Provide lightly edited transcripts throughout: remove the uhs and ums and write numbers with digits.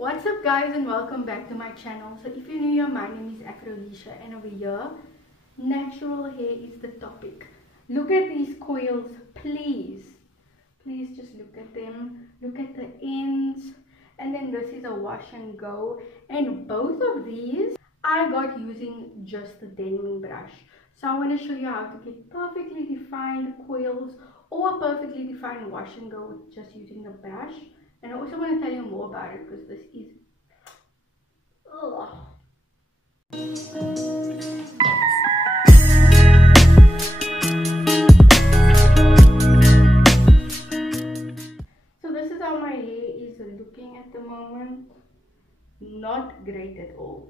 What's up guys, and welcome back to my channel. So if you're new here, my name is Afrolisha, and over here natural hair is the topic. Look at these coils, please just look at them. Look at the ends, and then this is a wash and go, and both of these I got using just the Denman brush. So I want to show you how to get perfectly defined coils or a perfectly defined wash and go with just using the brush. And I also want to tell you more about it because this is So this is how my hair is looking at the moment. Not great at all.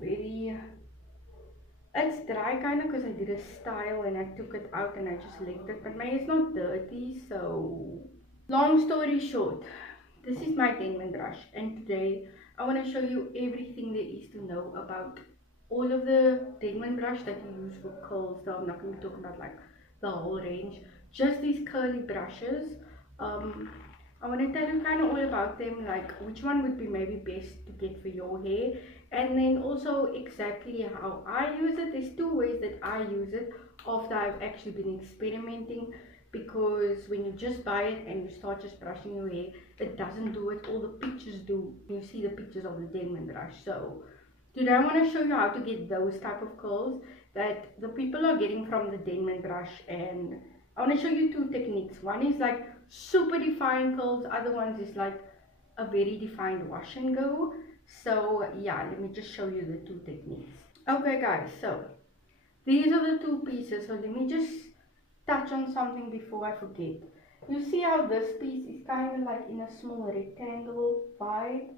It's dry kind of because I did a style and I took it out and I just left it, but my hair is not dirty. So long story short, this is my Denman brush, and today I want to show you everything there is to know about all of the Denman brush that you use for curls. So I'm not going to talk about like the whole range, just these curly brushes. I want to tell you kind of all about them, like which one would be maybe best to get for your hair, and then also exactly how I use it. There's two ways that I use it after I've actually been experimenting, because when you just buy it and you start just brushing your hair, it doesn't do it. All the pictures do. You see the pictures of the Denman brush. So today I want to show you how to get those type of curls that the people are getting from the Denman brush, and I want to show you two techniques. One is like super defined curls, other ones is like a very defined wash and go. So yeah, let me just show you the two techniques. Okay guys, so these are the two pieces. So let me just touch on something before I forget. You see how this piece is kind of like in a small rectangle vibe?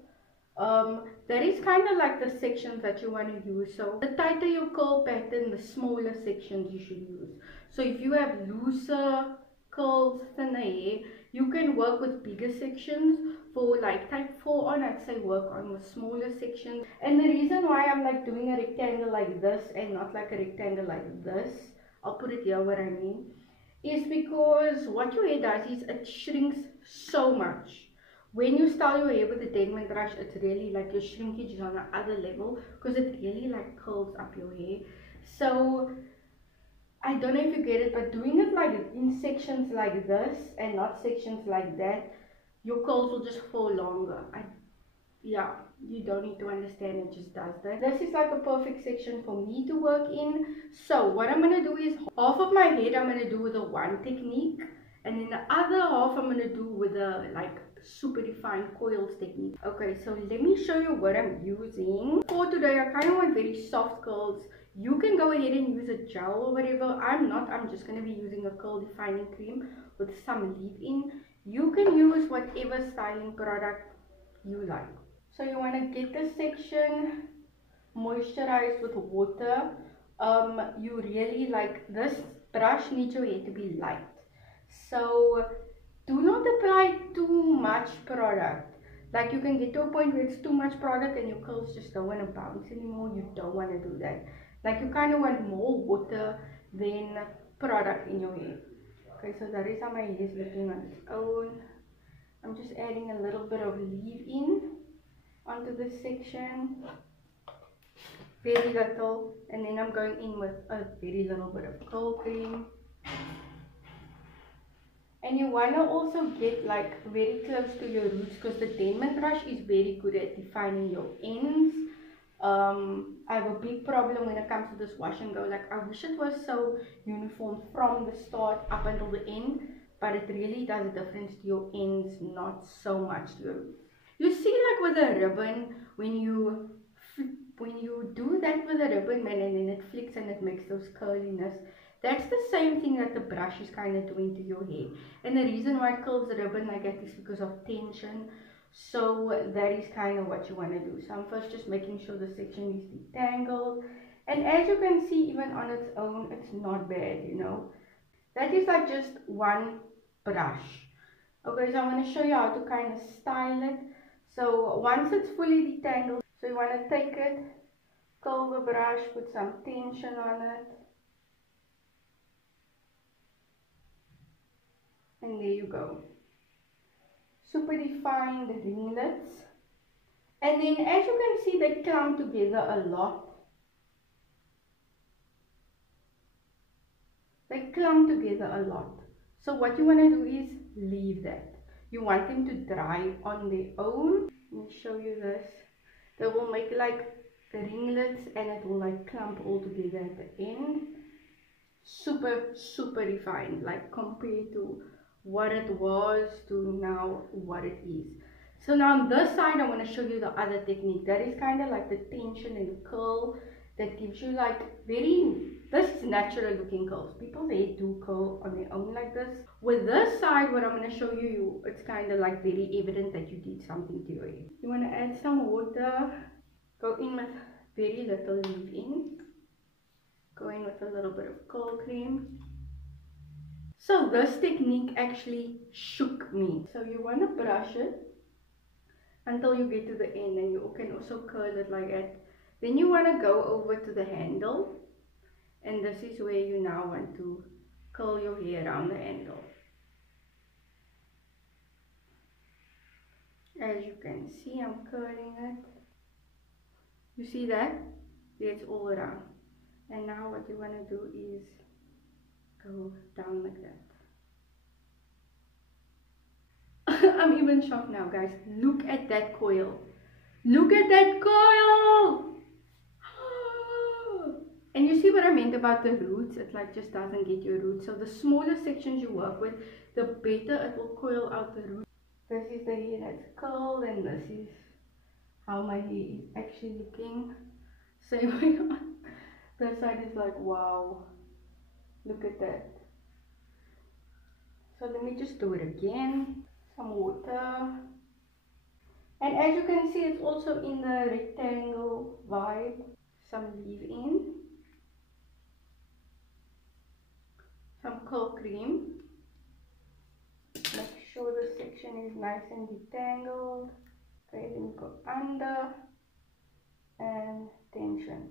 That is kind of like the sections that you want to use. So the tighter your curl pattern, the smaller sections you should use. So if you have looser curls, thinner hair, you can work with bigger sections. For like type 4 on, I'd say work on with smaller sections. And the reason why I'm like doing a rectangle like this and not like a rectangle like this, I'll put it here what I mean, is because what your hair does is it shrinks so much. When you style your hair with the Denman brush, it's really like your shrinkage is on another level, because it really like curls up your hair. So I don't know if you get it, but doing it like in sections like this and not sections like that, your curls will just fall longer. Yeah, you don't need to understand, it just does that. This is like a perfect section for me to work in. So what I'm going to do is half of my head I'm going to do with a one technique, and then the other half I'm going to do with a like super defined coils technique. Okay, so let me show you what I'm using. For today I kind of want very soft curls. You can go ahead and use a gel or whatever. I'm just going to be using a curl defining cream with some leave-in. You can use whatever styling product you like. So you want to get the section moisturized with water. You really like this brush needs your hair to be light. So do not apply too much product. Like you can get to a point where it's too much product and your curls just don't want to bounce anymore. You don't want to do that. Like you kind of want more water than product in your hair. Okay, so that is how my hair is looking on its own. I'm just adding a little bit of leave-in onto this section, very little, and then I'm going in with a very little bit of curl cream. And you want to also get like very close to your roots, because the Denman brush is very good at defining your ends. I have a big problem when it comes to this wash and go. Like I wish it was so uniform from the start up until the end, but it really does a difference to your ends, not so much to your roots. You see, like with a ribbon, when you do that with a ribbon, man, and then it flicks and it makes those curliness. That's the same thing that the brush is kind of doing to your hair. And the reason why it curls the ribbon like that is because of tension. So that is kind of what you want to do. So I'm first just making sure the section is detangled. And as you can see, even on its own, it's not bad, you know. That is like just one brush. Okay, so I'm going to show you how to kind of style it. So once it's fully detangled, so you want to take it, curl the brush, put some tension on it. And there you go. Super defined ringlets. And then as you can see, they clump together a lot. They clump together a lot. So what you want to do is leave that. You want them to dry on their own. Let me show you this. They will make like ringlets and it will like clump all together at the end. Super refined, like compared to what it was to now what it is. So now on this side I want to show you the other technique. That is kind of like the tension and the curl that gives you like this is natural looking curls. People's hair do curl on their own like this. With this side, what I'm going to show you, it's kind of like very evident that you did something to your hair. You want to add some water, go in with very little leave-in, go in with a little bit of curl cream. So this technique actually shook me. So you want to brush it until you get to the end, and you can also curl it like that. Then you want to go over to the handle, and this is where you now want to curl your hair around the handle. As you can see, I'm curling it. You see that? It's all around. And now what you want to do is go down like that. I'm even shocked now, guys. Look at that coil. Look at that coil! And you see what I meant about the roots? It like just doesn't get your roots. So the smaller sections you work with, the better it will coil out the roots. This is the hair that's curled, and this is how my hair is actually looking. Same way on this side is like, wow, look at that. So let me just do it again. Some water. And as you can see, it's also in the rectangle vibe. Some leave-in. Some curl cream. Make sure the section is nice and detangled. Okay, then go under and tension.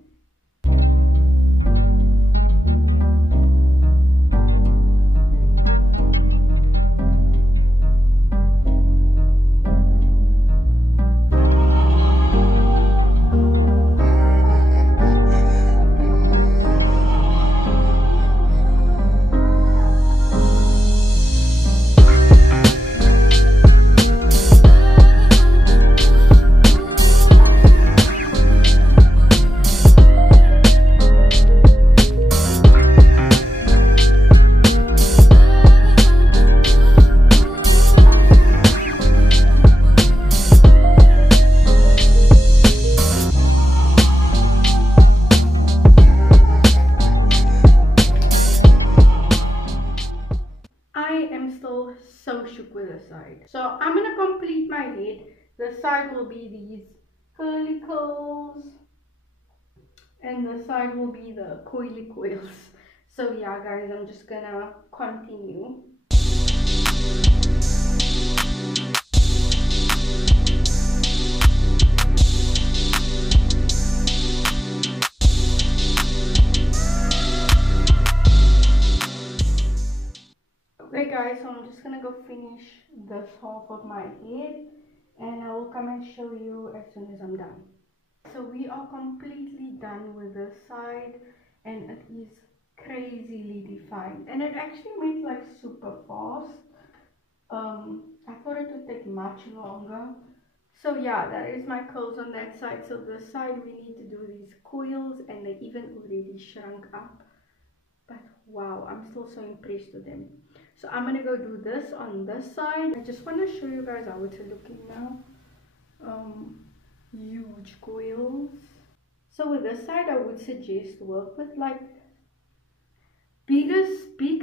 So shook with the side. So I'm gonna complete my head. The side will be these curly curls, and the side will be the coily coils. So yeah, guys, I'm just gonna continue. Okay guys, so I'm just gonna go finish this half of my head, and I will come and show you as soon as I'm done. So we are completely done with this side, and it is crazily defined, and it actually went like super fast. I thought it would take much longer. So yeah, that is my curls on that side. So this side we need to do these coils, and they even already shrunk up. But wow, I'm still so impressed with them. So I'm gonna go do this on this side. I just want to show you guys how it's looking now. Huge coils. So with this side, I would suggest work with like big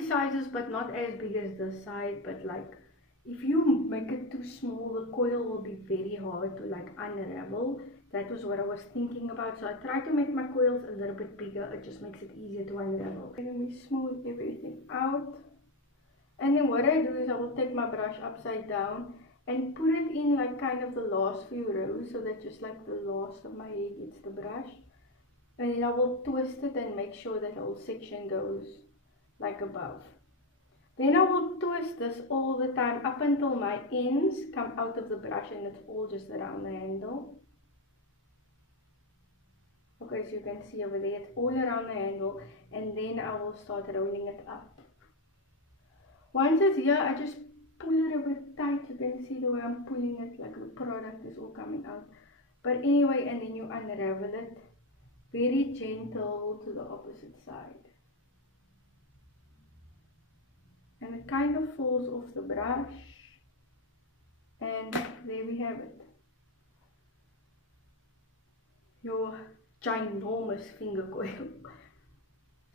sizes, but not as big as this side. But like if you make it too small, the coil will be very hard to like unravel. That was what I was thinking about. So I try to make my coils a little bit bigger. It just makes it easier to unravel. Let me smooth everything out. And then what I do is I will take my brush upside down and put it in like kind of the last few rows, so that just like the last of my hair gets the brush. And then I will twist it and make sure that the whole section goes like above. Then I will twist this all the time up until my ends come out of the brush and it's all just around the handle. as you can see over there. It's all around the handle, and then I will start rolling it up. Once it's here, I just pull it a bit tight. You can see the way I'm pulling it, like the product is all coming out. But anyway, and then you unravel it very gentle to the opposite side. And it kind of falls off the brush. And there we have it. Your ginormous finger coil.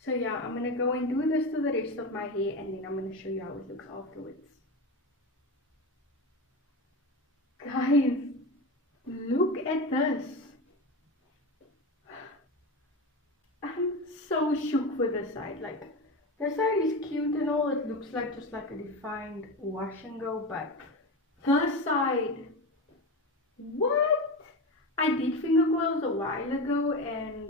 So yeah, I'm going to go and do this to the rest of my hair, and then I'm going to show you how it looks afterwards. Guys, look at this. I'm so shook with this side. Like, this side is cute and all. It looks like just like a defined wash and go, but this side, what? I did finger coils a while ago and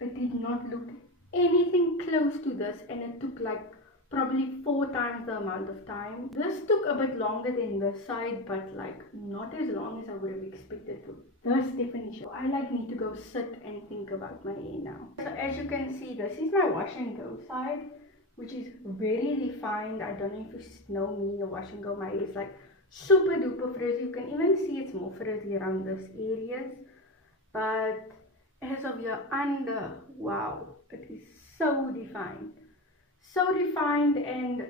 it did not look anything close to this, and it took like probably 4 times the amount of time. This took a bit longer than this side, but like not as long as I would have expected for this definition. I like need to go sit and think about my hair now. So as you can see, this is my wash and go side, which is very defined. I don't know if you know me, the wash and go, my hair is like super duper frizzy. You can even see it's more frizzy around this areas, but as of here under, wow, it is so defined and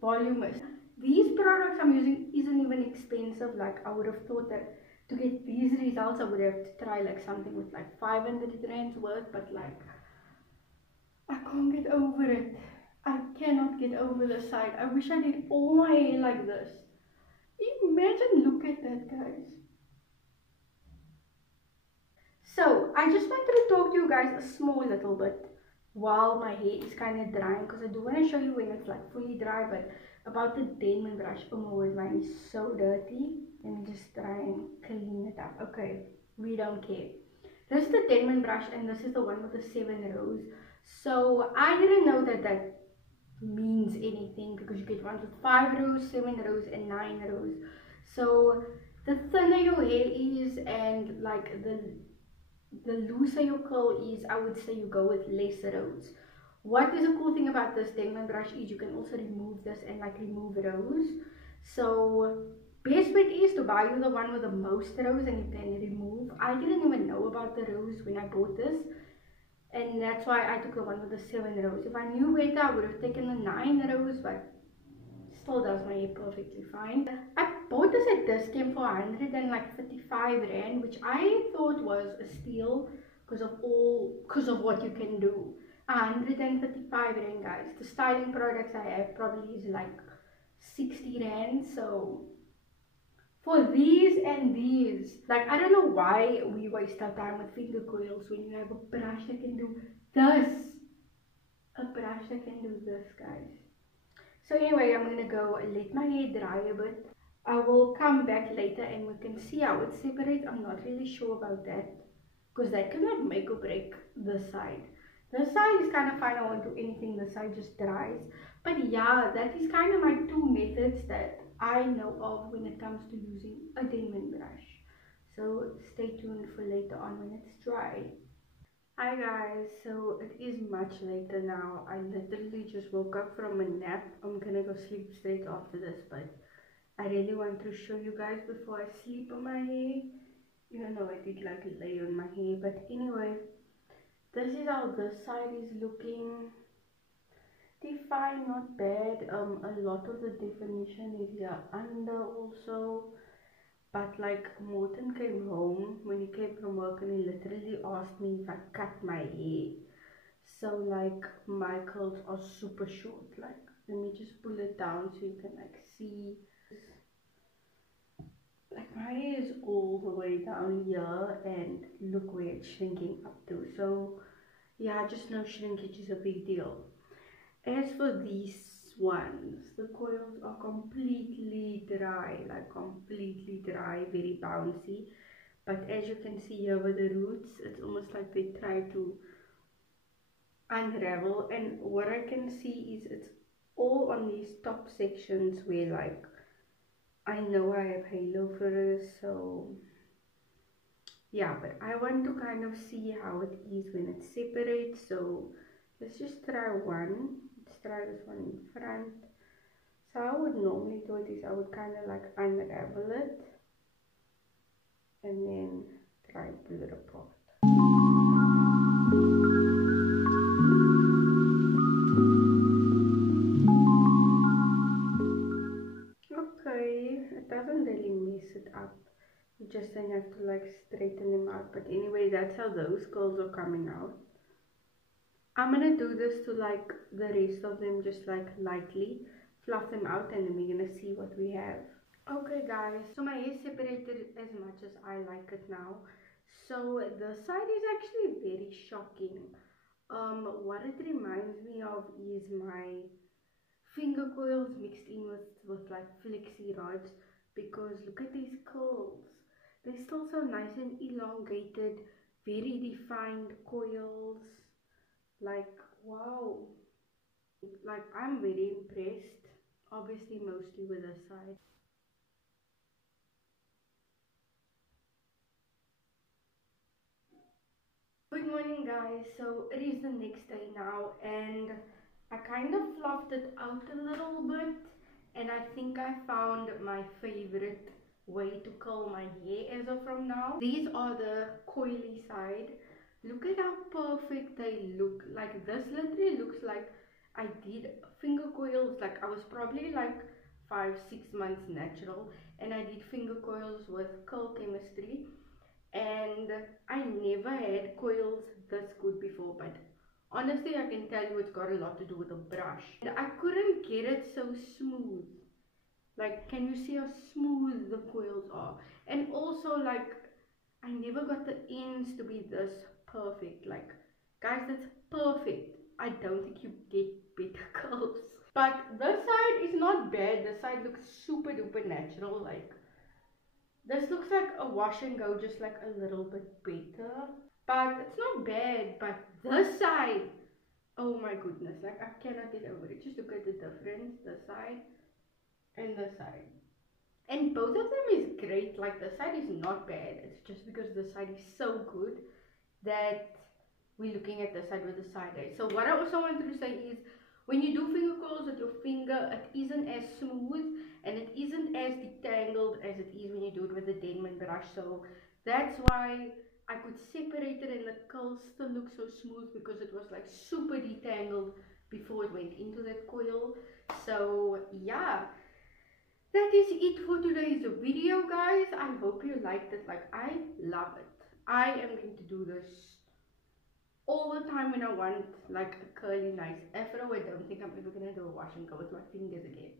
voluminous. These products I'm using isn't even expensive. Like, I would have thought that to get these results I would have to try like something with like 500 rands worth, but like I can't get over it. I cannot get over the side. I wish I did all my hair like this. Imagine, look at that, guys. So I just wanted to talk to you guys a small little bit while my hair is kind of drying, because I do want to show you when it's like fully dry. But about the Denman brush, oh my word, mine is so dirty. Let me just try and clean it up. Okay, we don't care. This is the Denman brush, and this is the one with the 7 rows. So I didn't know that that means anything, because you get ones with 5 rows, 7 rows, and 9 rows. So the thinner your hair is, and like the looser your curl is, I would say you go with less rows. What is a cool thing about this Denman brush is you can also remove this and like remove rows. So best bet is to buy you the one with the most rows and you can remove. I didn't even know about the rows when I bought this, and that's why I took the one with the 7 rows. If I knew better, I would have taken the 9 rows, but still does my hair perfectly fine. I bought this at discount for 135 rand, which I thought was a steal because of what you can do. 135 rand, guys. The styling products I have probably is like 60 rand. So for these and these, like, I don't know why we waste our time with finger coils when you have a brush that can do this. A brush that can do this, guys. So anyway, I'm gonna go let my hair dry a bit. I will come back later and we can see how it separates. I'm not really sure about that, because that can like make or break this side. This side is kind of fine. I won't do anything. This side just dries. But yeah, that is kind of my 2 methods that I know of when it comes to using a Denman brush. So stay tuned for later on when it's dry. Hi guys, so it is much later now. I literally just woke up from a nap. I'm gonna go sleep straight after this, but I really want to show you guys before I sleep on my hair, even though I did like lay on my hair. But anyway, this is how this side is looking. Define, not bad. A lot of the definition is here under also. But like, Morton came home when he came from work and he literally asked me if I cut my hair. So like, my curls are super short. Like, let me just pull it down so you can like see. Like, my hair is all the way down here and look where it's shrinking up to. So yeah, just know shrinkage is a big deal. As for these ones, the coils are completely dry, like completely dry, very bouncy. But as you can see here with the roots, it's almost like they try to unravel. And what I can see is it's all on these top sections where like I know I have halo frizz, so Yeah, but I want to kind of see how it is when it separates. So let's just try one. Let's try this one in front. So how I would normally do it is I would kind of like unravel it and then try and pull it apart. Okay, it doesn't really mess it up. You just then have to like straighten them out. But anyway, that's how those curls are coming out. I'm gonna do this to like the rest of them, just like lightly fluff them out, and then we're gonna see what we have. Okay guys, so my hair separated as much as I like it now. So the side is actually very shocking. What it reminds me of is my finger coils mixed in with like flexi rods, because look at these curls. They're still so nice and elongated, very defined coils. Like, wow. Like, I'm very impressed. Obviously, mostly with this side. Good morning, guys. So it is the next day now, and I kind of fluffed it out a little bit, and I think I found my favorite way to curl my hair as of from now. These are the coily side. Look at how perfect they look. Like, this literally looks like I did finger coils. Like, I was probably like 5 6 months natural, and I did finger coils with curl chemistry, and I never had coils this good before, but honestly I can tell you it's got a lot to do with the brush. And I couldn't get it so smooth. Like, can you see how smooth the coils are? And also, like, I never got the ends to be this perfect. Like, guys, that's perfect. I don't think you get better curls. But this side is not bad. This side looks super duper natural. Like, this looks like a wash and go, just like a little bit better. But it's not bad. But this side, oh my goodness, like I cannot get over it. Just look at the difference, this side and this side. And both of them is great. Like, the side is not bad. It's just because the side is so good that we're looking at the side with the side eye. So what I also wanted to say is, when you do finger curls with your finger, it isn't as smooth and it isn't as detangled as it is when you do it with the Denman brush. So that's why I could separate it and the curls still look so smooth, because it was like super detangled before it went into that coil. So yeah, that is it for today's video, guys. I hope you liked it. Like, I love it. I am going to do this all the time when I want like a curly nice afro. I don't think I'm ever gonna do a wash and go with my fingers again.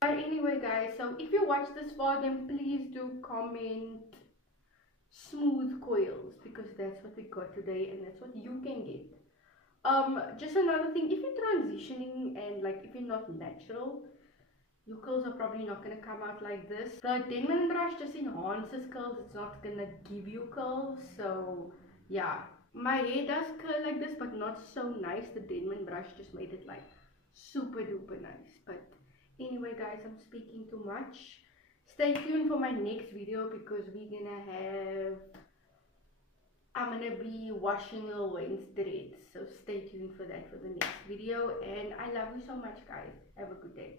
But anyway, guys, so if you watch this far, then please do comment smooth coils, because that's what we got today and that's what you can get. Just another thing, if you're transitioning and like if you're not natural, your curls are probably not going to come out like this. The Denman brush just enhances curls. It's not going to give you curls. So yeah, my hair does curl like this, but not so nice. The Denman brush just made it like super duper nice. But anyway, guys, I'm speaking too much. Stay tuned for my next video, because we're gonna have, I'm gonna be washing Lil Wayne's dreads. So stay tuned for that for the next video. And I love you so much, guys. Have a good day.